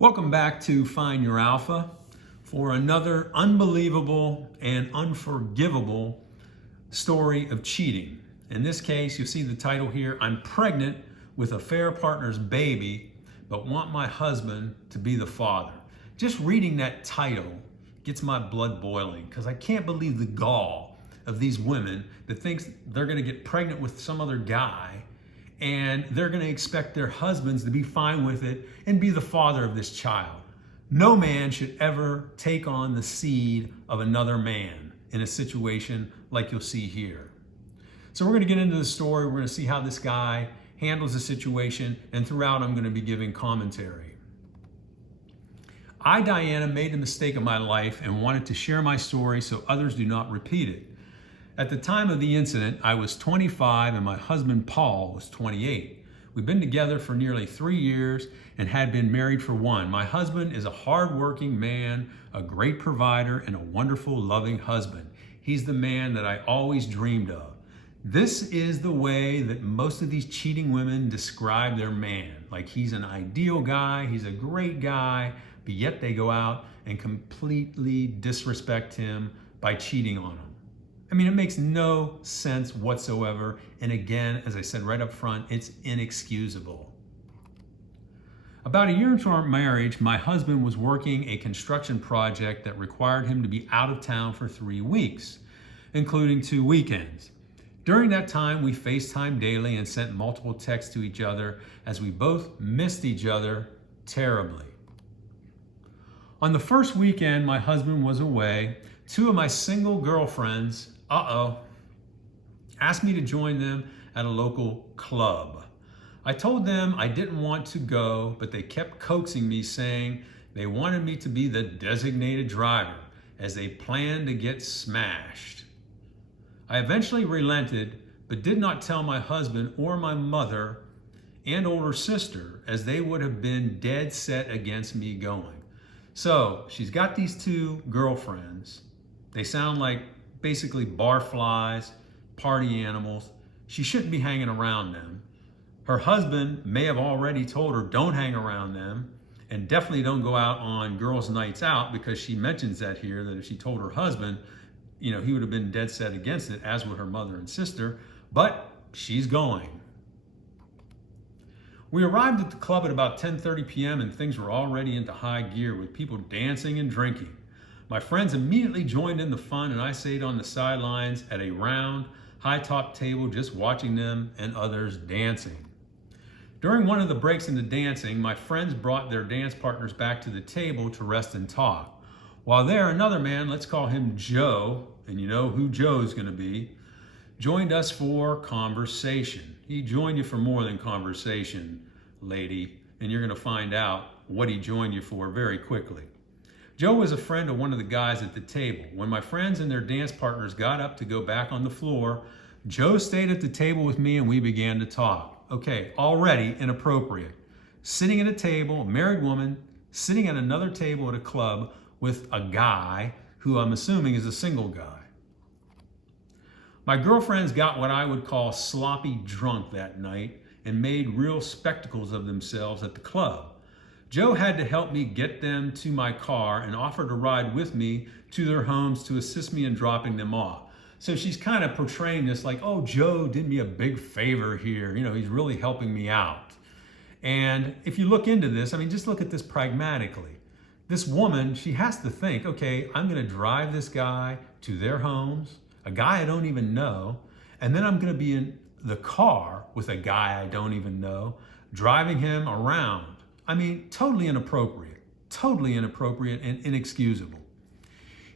Welcome back to Find Your Alpha for another unbelievable and unforgivable story of cheating. In this case, you see the title here, I'm pregnant with affair partner's baby, but want my husband to be the father. Just reading that title gets my blood boiling because I can't believe the gall of these women that thinks they're gonna get pregnant with some other guy and they're going to expect their husbands to be fine with it and be the father of this child. No man should ever take on the seed of another man in a situation like you'll see here. So we're going to get into the story. We're going to see how this guy handles the situation, and throughout I'm going to be giving commentary. I, Diana, made a mistake in my life and wanted to share my story so others do not repeat it. At the time of the incident, I was 25 and my husband, Paul, was 28. We've been together for nearly 3 years and had been married for 1. My husband is a hardworking man, a great provider, and a wonderful, loving husband. He's the man that I always dreamed of. This is the way that most of these cheating women describe their man. Like he's an ideal guy, he's a great guy, but yet they go out and completely disrespect him by cheating on him. I mean, it makes no sense whatsoever. And again, as I said right up front, it's inexcusable. About a year into our marriage, my husband was working a construction project that required him to be out of town for 3 weeks, including 2 weekends. During that time, we FaceTimed daily and sent multiple texts to each other as we both missed each other terribly. On the first weekend my husband was away, 2 of my single girlfriends asked me to join them at a local club. I told them I didn't want to go, but they kept coaxing me, saying they wanted me to be the designated driver as they planned to get smashed. I eventually relented, but did not tell my husband or my mother and older sister, as they would have been dead set against me going. So she's got these 2 girlfriends. They sound like basically barflies, party animals. She shouldn't be hanging around them. Her husband may have already told her don't hang around them, and definitely don't go out on girls' nights out, because she mentions that here, that if she told her husband, he would have been dead set against it, as would her mother and sister, but she's going. We arrived at the club at about 10:30 p.m. and things were already into high gear with people dancing and drinking. My friends immediately joined in the fun, and I stayed on the sidelines at a round, high-top table just watching them and others dancing. During one of the breaks in the dancing, my friends brought their dance partners back to the table to rest and talk. While there, another man, let's call him Joe, and you know who Joe's going to be, joined us for conversation. He joined you for more than conversation, lady, and you're going to find out what he joined you for very quickly. Joe was a friend of one of the guys at the table. When my friends and their dance partners got up to go back on the floor, Joe stayed at the table with me and we began to talk. Okay, already inappropriate. Sitting at a table, a married woman, sitting at another table at a club with a guy who I'm assuming is a single guy. My girlfriends got what I would call sloppy drunk that night and made real spectacles of themselves at the club. Joe had to help me get them to my car and offered to ride with me to their homes to assist me in dropping them off. So she's kind of portraying this like, oh, Joe did me a big favor here. He's really helping me out. And if you look into this, just look at this pragmatically. This woman, she has to think, okay, I'm going to drive this guy to their homes, a guy I don't even know, and then I'm going to be in the car with a guy I don't even know, driving him around. Totally inappropriate and inexcusable.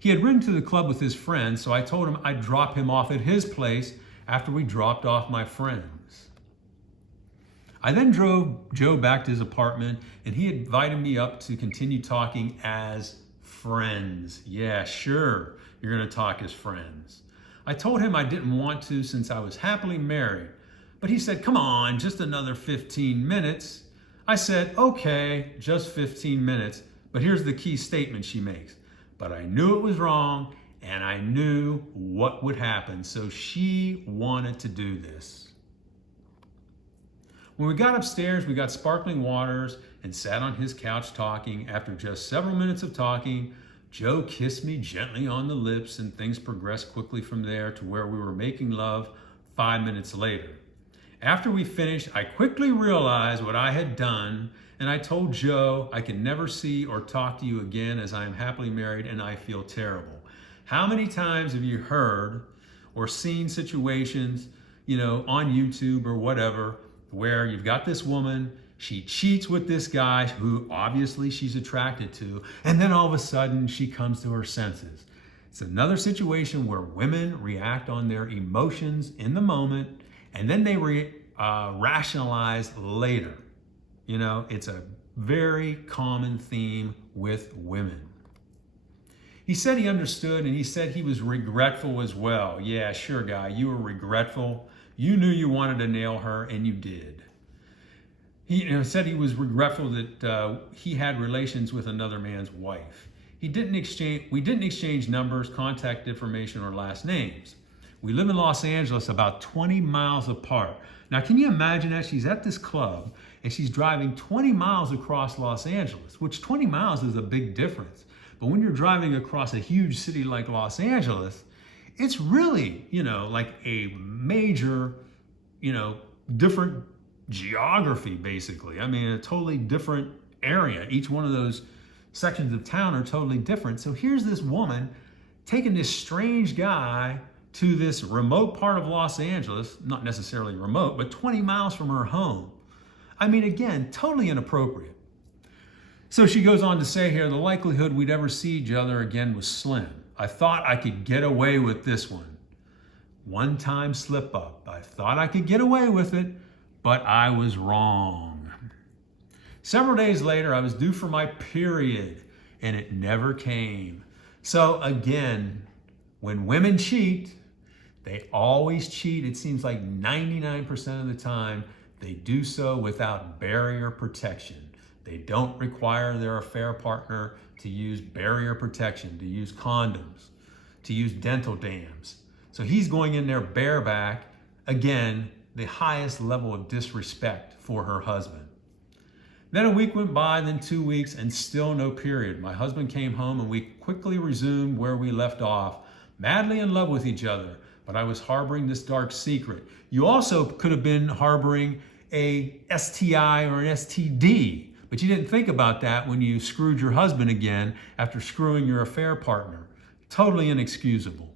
He had ridden to the club with his friends, so I told him I'd drop him off at his place after we dropped off my friends. I then drove Joe back to his apartment, and he invited me up to continue talking as friends. Yeah, sure, you're going to talk as friends. I told him I didn't want to since I was happily married, but he said, come on, just another 15 minutes. I said, okay, just 15 minutes, but here's the key statement she makes. But I knew it was wrong, and I knew what would happen, so she wanted to do this. When we got upstairs, we got sparkling waters and sat on his couch talking. After just several minutes of talking, Joe kissed me gently on the lips, and things progressed quickly from there to where we were making love 5 minutes later. After we finished, I quickly realized what I had done, and I told Joe I can never see or talk to you again as I am happily married and I feel terrible. How many times have you heard or seen situations, on YouTube or whatever, where you've got this woman, she cheats with this guy who obviously she's attracted to, and then all of a sudden she comes to her senses. It's another situation where women react on their emotions in the moment, and then they rationalize later. It's a very common theme with women. He said he understood, and he said he was regretful as well. Yeah, sure, guy, you were regretful. You knew you wanted to nail her, and you did. He said he was regretful that he had relations with another man's wife. We didn't exchange numbers, contact information, or last names. We live in Los Angeles, about 20 miles apart. Now, can you imagine that? She's at this club, and she's driving 20 miles across Los Angeles, which 20 miles is a big difference. But when you're driving across a huge city like Los Angeles, it's really, like a major, different geography, basically. I mean, a totally different area. Each one of those sections of town are totally different. So here's this woman taking this strange guy to this remote part of Los Angeles, not necessarily remote, but 20 miles from her home. I mean, again, totally inappropriate. So she goes on to say here, the likelihood we'd ever see each other again was slim. I thought I could get away with this one. One time slip up. I thought I could get away with it, but I was wrong. Several days later, I was due for my period, and it never came. So again, when women cheat, they always cheat. It seems like 99% of the time, they do so without barrier protection. They don't require their affair partner to use barrier protection, to use condoms, to use dental dams. So he's going in there bareback, again, the highest level of disrespect for her husband. Then a week went by, then 2 weeks, and still no period. My husband came home, and we quickly resumed where we left off, madly in love with each other, but I was harboring this dark secret. You also could have been harboring a STI or an STD, but you didn't think about that when you screwed your husband again after screwing your affair partner. Totally inexcusable.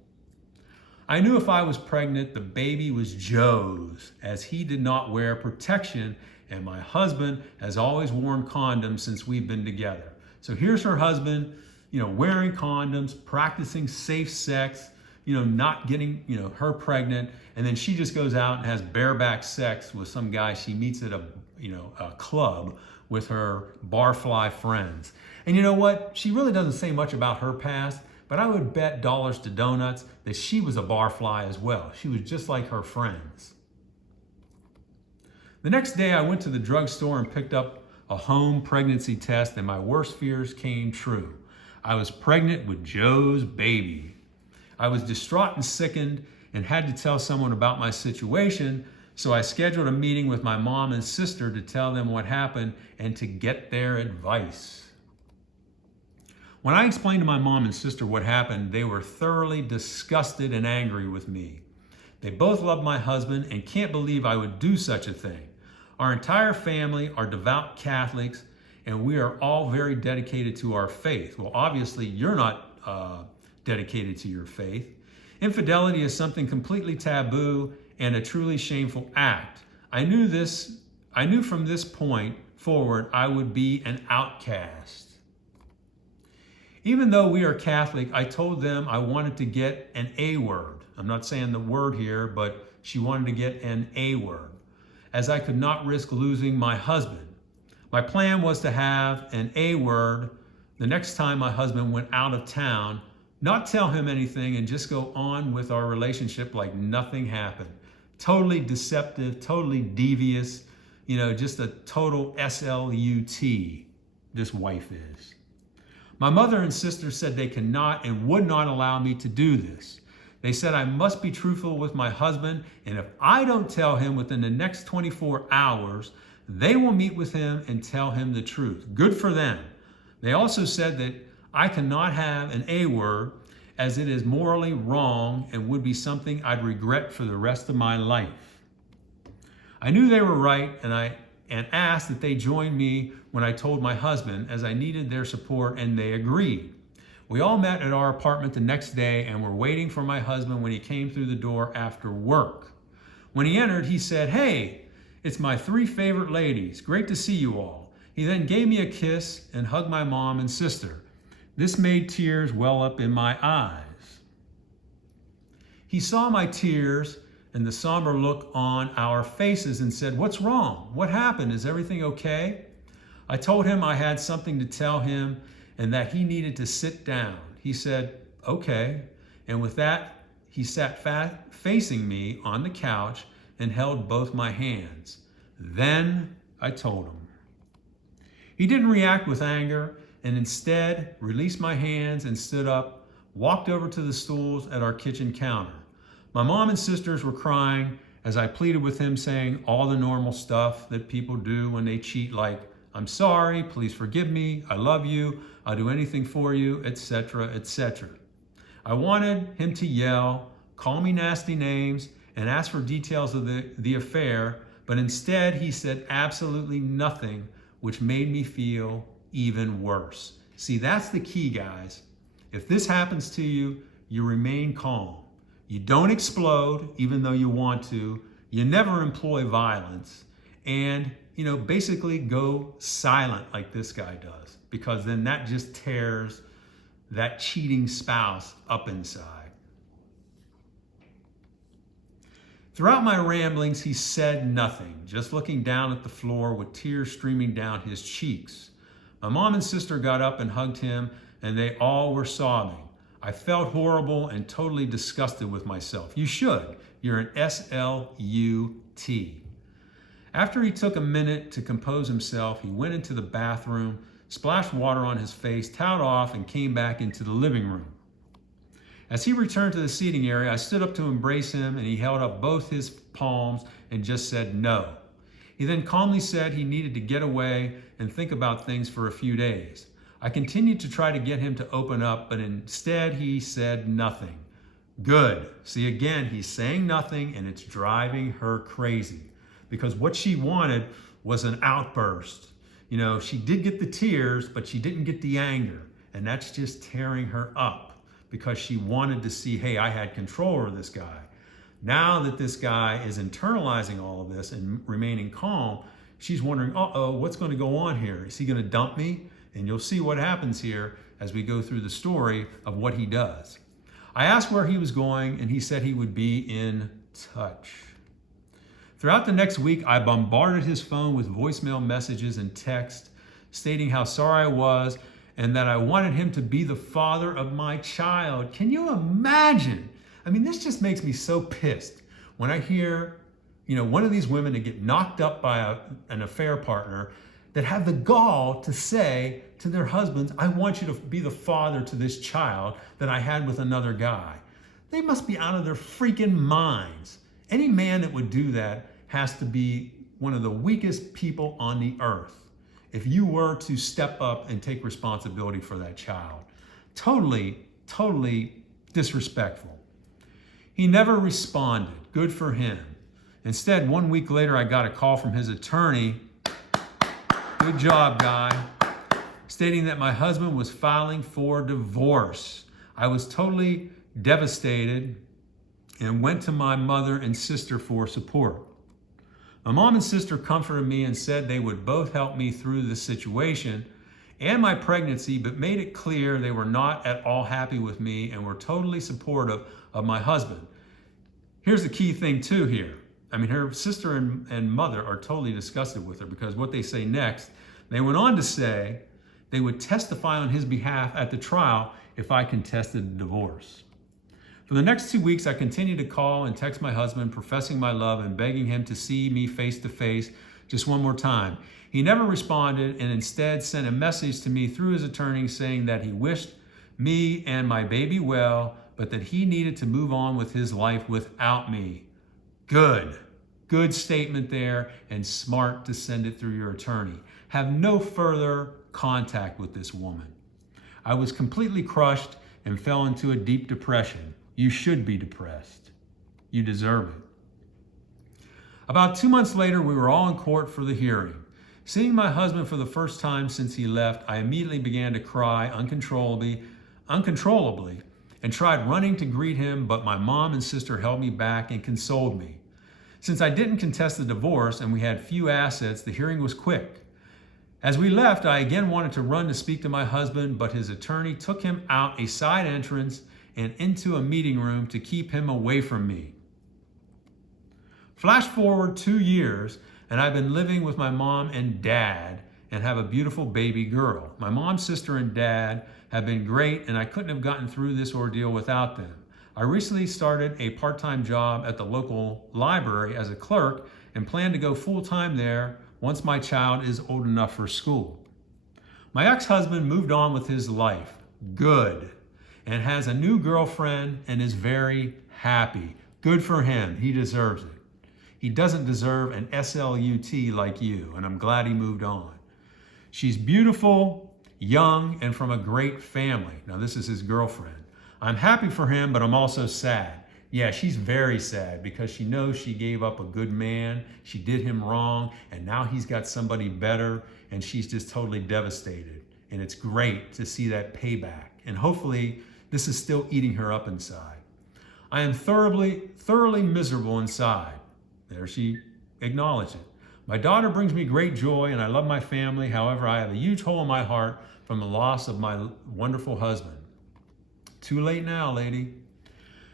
I knew if I was pregnant, the baby was Joe's, as he did not wear protection, and my husband has always worn condoms since we've been together. So here's her husband, wearing condoms, practicing safe sex, not getting, her pregnant, and then she just goes out and has bareback sex with some guy she meets at a club with her barfly friends. And you know what? She really doesn't say much about her past, but I would bet dollars to donuts that she was a barfly as well. She was just like her friends. The next day, I went to the drugstore and picked up a home pregnancy test, and my worst fears came true. I was pregnant with Joe's baby. I was distraught and sickened and had to tell someone about my situation, so I scheduled a meeting with my mom and sister to tell them what happened and to get their advice. When I explained to my mom and sister what happened, they were thoroughly disgusted and angry with me. They both love my husband and can't believe I would do such a thing. Our entire family are devout Catholics, and we are all very dedicated to our faith. Well, obviously, you're not dedicated to your faith. Infidelity is something completely taboo and a truly shameful act. I knew from this point forward I would be an outcast. Even though we are Catholic, I told them I wanted to get an A word. I'm not saying the word here, but she wanted to get an A word, as I could not risk losing my husband. My plan was to have an A word the next time my husband went out of town, not tell him anything, and just go on with our relationship like nothing happened. Totally deceptive, totally devious, just a total SLUT, this wife is. My mother and sister said they cannot and would not allow me to do this. They said I must be truthful with my husband, and if I don't tell him within the next 24 hours They will meet with him and tell him the truth. Good for them. They also said that I cannot have an A word as it is morally wrong and would be something I'd regret for the rest of my life. I knew they were right and asked that they join me when I told my husband as I needed their support, and they agreed. We all met at our apartment the next day and were waiting for my husband when he came through the door after work. When he entered, he said, "Hey, it's my 3 favorite ladies. Great to see you all." He then gave me a kiss and hugged my mom and sister. This made tears well up in my eyes. He saw my tears and the somber look on our faces and said, "What's wrong? What happened? Is everything okay?" I told him I had something to tell him and that he needed to sit down. He said, "Okay." And with that, he sat facing me on the couch and held both my hands. Then I told him. He didn't react with anger and instead released my hands and stood up, walked over to the stools at our kitchen counter. My mom and sisters were crying as I pleaded with him, saying all the normal stuff that people do when they cheat, like, "I'm sorry, please forgive me, I love you, I'll do anything for you," etc., etc. I wanted him to yell, call me nasty names, and ask for details of the affair, but instead he said absolutely nothing, which made me feel even worse. See, that's the key, guys. If this happens to you, you remain calm. You don't explode, even though you want to. You never employ violence. And, basically go silent like this guy does, because then that just tears that cheating spouse up inside. Throughout my ramblings, he said nothing, just looking down at the floor with tears streaming down his cheeks. My mom and sister got up and hugged him, and they all were sobbing. I felt horrible and totally disgusted with myself. You should. You're an SLUT. After he took a minute to compose himself, he went into the bathroom, splashed water on his face, toweled off, and came back into the living room. As he returned to the seating area, I stood up to embrace him, and he held up both his palms and just said no. He then calmly said he needed to get away and think about things for a few days. I continued to try to get him to open up, but instead he said nothing. Good. See, again, he's saying nothing, and it's driving her crazy, because what she wanted was an outburst. She did get the tears, but she didn't get the anger, and that's just tearing her up, because she wanted to see, hey, I had control over this guy. Now that this guy is internalizing all of this and remaining calm, she's wondering, what's going to go on here? Is he going to dump me? And you'll see what happens here as we go through the story of what he does. I asked where he was going, and he said he would be in touch. Throughout the next week, I bombarded his phone with voicemail messages and text stating how sorry I was and that I wanted him to be the father of my child. Can you imagine? This just makes me so pissed when I hear, one of these women that get knocked up by an affair partner that have the gall to say to their husbands, "I want you to be the father to this child that I had with another guy." They must be out of their freaking minds. Any man that would do that has to be one of the weakest people on the earth if you were to step up and take responsibility for that child. Totally, totally disrespectful. He never responded. Good for him. Instead, 1 week later, I got a call from his attorney. Good job, guy. Stating that my husband was filing for divorce. I was totally devastated and went to my mother and sister for support. My mom and sister comforted me and said they would both help me through this situation and my pregnancy, but made it clear they were not at all happy with me and were totally supportive of my husband. Here's the key thing too here. Her sister and mother are totally disgusted with her, because what they say next, they went on to say they would testify on his behalf at the trial if I contested the divorce. For the next 2 weeks, I continued to call and text my husband, professing my love and begging him to see me face to face just one more time. He never responded and instead sent a message to me through his attorney saying that he wished me and my baby well, but that he needed to move on with his life without me. Good. Good statement there, and smart to send it through your attorney. Have no further contact with this woman. I was completely crushed and fell into a deep depression. You should be depressed. You deserve it. About 2 months later, we were all in court for the hearing. Seeing my husband for the first time since he left, I immediately began to cry uncontrollably, and tried running to greet him, but my mom and sister held me back and consoled me. Since I didn't contest the divorce and we had few assets, the hearing was quick. As we left, I again wanted to run to speak to my husband, but his attorney took him out a side entrance and into a meeting room to keep him away from me. Flash forward 2 years, and I've been living with my mom and dad and have a beautiful baby girl. My mom, sister, and dad have been great, and I couldn't have gotten through this ordeal without them. I recently started a part-time job at the local library as a clerk and plan to go full-time there once my child is old enough for school. My ex-husband moved on with his life, good, and has a new girlfriend and is very happy. Good for him, he deserves it. He doesn't deserve an SLUT like you, and I'm glad he moved on. She's beautiful, young, and from a great family. Now, this is his girlfriend. I'm happy for him, but I'm also sad. Yeah, she's very sad because she knows she gave up a good man, she did him wrong, and now he's got somebody better, and she's just totally devastated. And it's great to see that payback. And hopefully, this is still eating her up inside. I am thoroughly miserable inside. There she acknowledged it. My daughter brings me great joy and I love my family. However, I have a huge hole in my heart from the loss of my wonderful husband. Too late now, lady.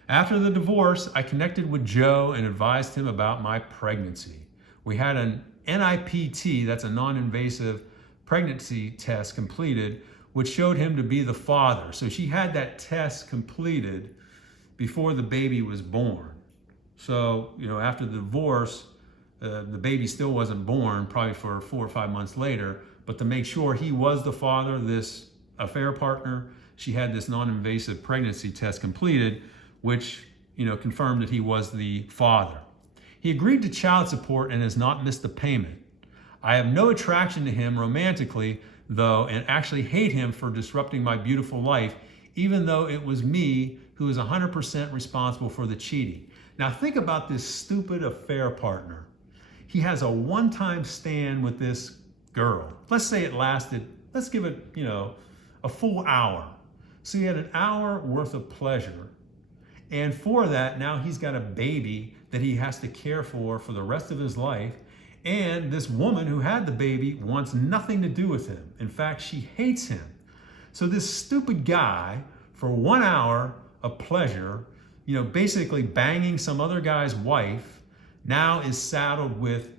After the divorce, I connected with Joe and advised him about my pregnancy. We had an NIPT, that's a non-invasive pregnancy test, completed, which showed him to be the father. So she had that test completed before the baby was born. So, after the divorce, the baby still wasn't born, probably for 4 or 5 months later, but to make sure he was the father, this affair partner, she had this non-invasive pregnancy test completed, which, confirmed that he was the father. He agreed to child support and has not missed a payment. I have no attraction to him romantically, though, and actually hate him for disrupting my beautiful life, even though it was me who is 100% responsible for the cheating. Now think about this stupid affair partner. He has a one-time stand with this girl. Let's say it lasted, let's give it, a full hour. So he had an hour worth of pleasure. And for that, now he's got a baby that he has to care for the rest of his life. And this woman who had the baby wants nothing to do with him. In fact, she hates him. So this stupid guy, for 1 hour of pleasure, basically banging some other guy's wife, now is saddled with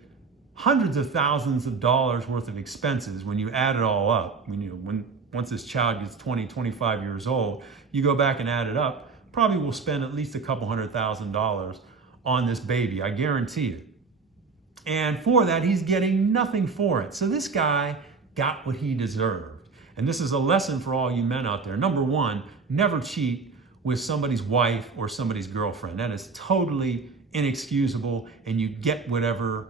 hundreds of thousands of dollars worth of expenses when you add it all up. Once this child gets 20, 25 years old, you go back and add it up, probably will spend at least a couple $100,000 on this baby, I guarantee it. And for that, he's getting nothing for it. So this guy got what he deserved. And this is a lesson for all you men out there. Number one, never cheat with somebody's wife or somebody's girlfriend. That is totally inexcusable, and you get whatever,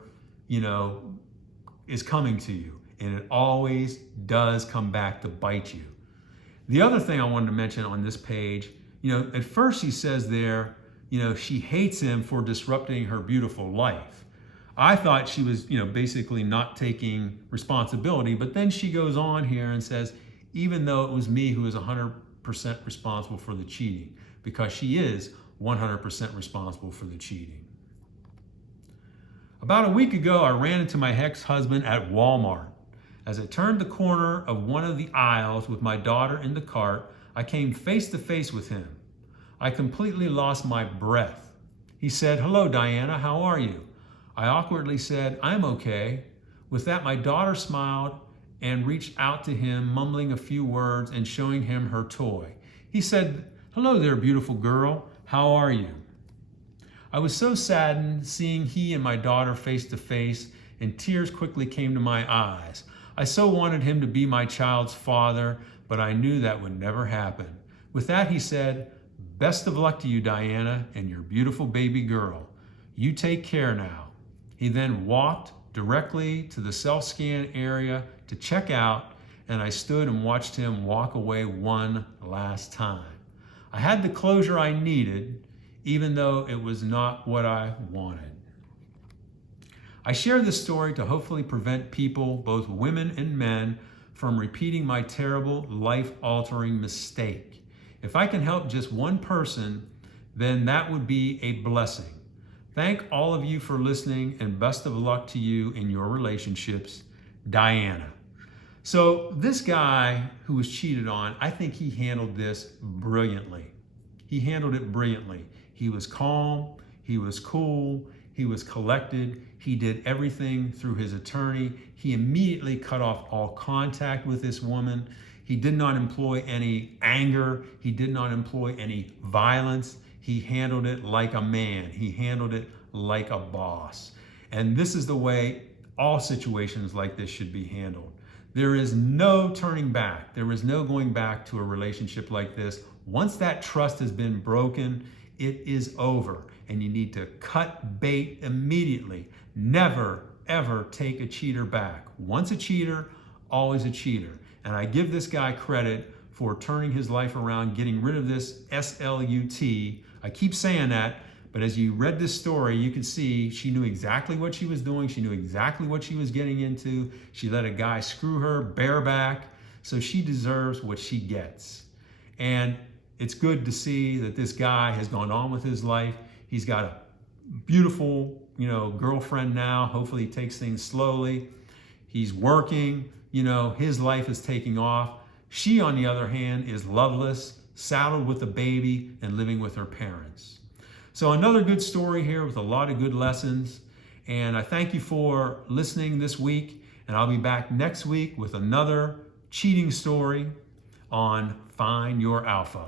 is coming to you. And it always does come back to bite you. The other thing I wanted to mention on this page, at first he says there, she hates him for disrupting her beautiful life. I thought she was, basically not taking responsibility, but then she goes on here and says, even though it was me who was 100% responsible for the cheating, because she is 100% responsible for the cheating. About a week ago, I ran into my ex-husband at Walmart. As I turned the corner of one of the aisles with my daughter in the cart, I came face to face with him. I completely lost my breath. He said, "Hello, Diana, how are you?" I awkwardly said, "I'm okay." With that, my daughter smiled and reached out to him, mumbling a few words and showing him her toy. He said, "Hello there, beautiful girl. How are you?" I was so saddened seeing he and my daughter face to face, and tears quickly came to my eyes. I so wanted him to be my child's father, but I knew that would never happen. With that, he said, "Best of luck to you, Diana, and your beautiful baby girl. You take care now." He then walked directly to the self-scan area to check out, and I stood and watched him walk away one last time. I had the closure I needed, even though it was not what I wanted. I share this story to hopefully prevent people, both women and men, from repeating my terrible, life-altering mistake. If I can help just one person, then that would be a blessing. Thank all of you for listening, and best of luck to you in your relationships. Diana. So this guy who was cheated on, I think he handled this brilliantly. He handled it brilliantly. He was calm, he was cool, he was collected, he did everything through his attorney. He immediately cut off all contact with this woman. He did not employ any anger, he did not employ any violence. He handled it like a man. He handled it like a boss. And this is the way all situations like this should be handled. There is no turning back. There is no going back to a relationship like this. Once that trust has been broken, it is over, and you need to cut bait immediately. Never, ever take a cheater back. Once a cheater, always a cheater. And I give this guy credit for turning his life around, getting rid of this SLUT. I keep saying that, but as you read this story, you can see she knew exactly what she was doing. She knew exactly what she was getting into. She let a guy screw her bareback, so she deserves what she gets. And it's good to see that this guy has gone on with his life. He's got a beautiful, girlfriend now. Hopefully he takes things slowly. He's working, his life is taking off. She, on the other hand, is loveless, saddled with a baby, and living with her parents. So another good story here with a lot of good lessons. And I thank you for listening this week. And I'll be back next week with another cheating story on Find Your Alpha.